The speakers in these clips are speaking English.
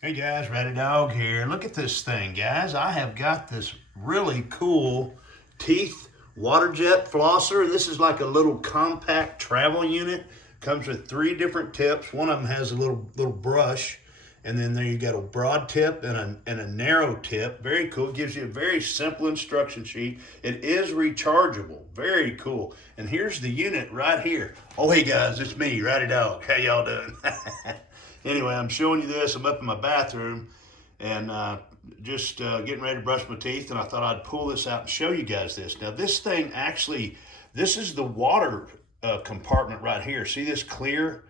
Hey guys, RowdyDawg here. Look at this thing, guys. I have got this really cool Teeth Water Jet Flosser, and this is like a little compact travel unit. Comes with 3 different tips. One of them has a little brush, and then there you got a broad tip and a narrow tip. Very cool. Gives you a very simple instruction sheet. It is rechargeable. Very cool. And here's the unit right here. Oh, hey guys, it's me, RowdyDawg. How y'all doing? Anyway, I'm showing you this. I'm up in my bathroom and just getting ready to brush my teeth, and I thought I'd pull this out and show you guys this. Now, this thing actually, this is the water compartment right here. See this clear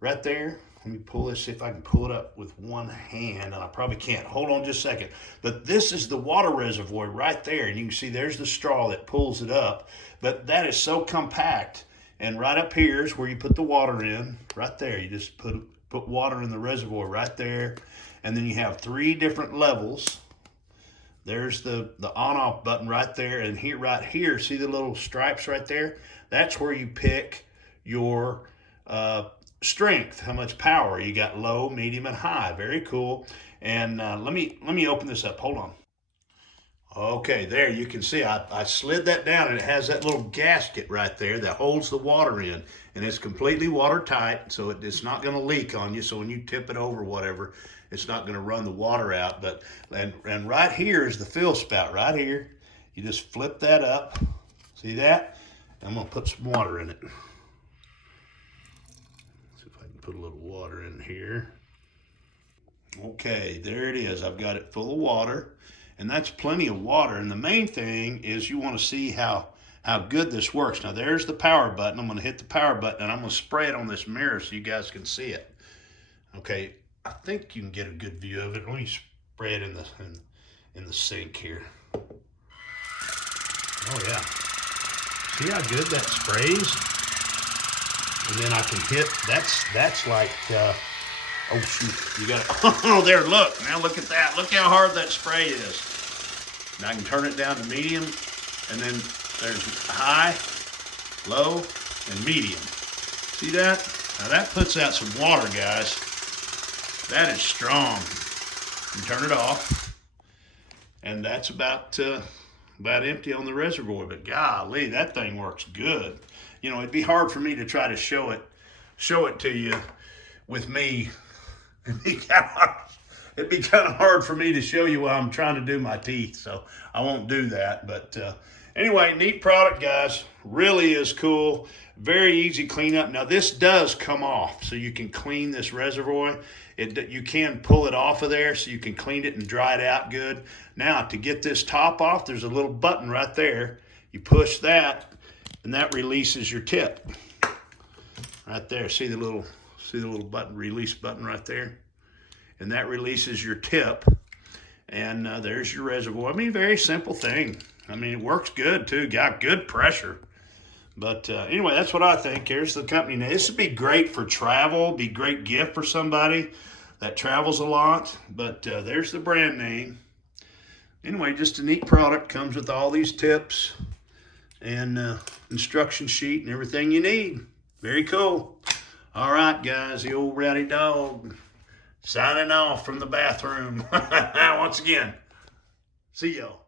right there? Let me pull this, see if I can pull it up with one hand, and I probably can't. Hold on just a second. But this is the water reservoir right there, and you can see there's the straw that pulls it up. But that is so compact, and right up here is where you put the water in. Right there, you just put water in the reservoir right there, and then you have 3 different levels. There's the on-off button right there, and here, right here, see the little stripes right there? That's where you pick your strength, how much power you got, low, medium, and high. Very cool. And let me open this up. Hold on. Okay, there you can see I slid that down, and it has that little gasket right there that holds the water in, and it's completely watertight, so it's not going to leak on you. So when you tip it over, whatever, it's not going to run the water out. But and right here is the fill spout right here. You just flip that up. See that? I'm going to put some water in it. See if I can put a little water in here. Okay, there it is. I've got it full of water. And that's plenty of water. And the main thing is you want to see how good this works. Now there's the power button. I'm going to hit the power button, and I'm going to spray it on this mirror so you guys can see it. Okay, I think you can get a good view of it. Let me spray it in the sink here. Oh yeah. See how good that sprays? And then I can hit, that's like, oh shoot, you got it. Oh, there, look. Now look at that. Look how hard that spray is. Now I can turn it down to medium, and then there's high, low, and medium. See that? Now that puts out some water, guys. That is strong. You turn it off, and that's about empty on the reservoir. But golly, that thing works good. You know, it'd be hard for me to try to show it to you with me. It'd be kind of hard for me to show you while I'm trying to do my teeth, so I won't do that. But anyway, neat product, guys. Really is cool. Very easy cleanup. Now this does come off, so you can clean this reservoir. You can pull it off of there, so you can clean it and dry it out good. Now to get this top off, there's a little button right there. You push that, and that releases your tip. Right there. See the little button, release button right there? And that releases your tip. And there's your reservoir. I mean, very simple thing. I mean, it works good too. Got good pressure. But anyway, that's what I think. Here's the company name. This would be great for travel. Be a great gift for somebody that travels a lot. But there's the brand name. Anyway, just a neat product. Comes with all these tips and instruction sheet and everything you need. Very cool. All right, guys, the old RowdyDawg signing off from the bathroom. Once again, see y'all.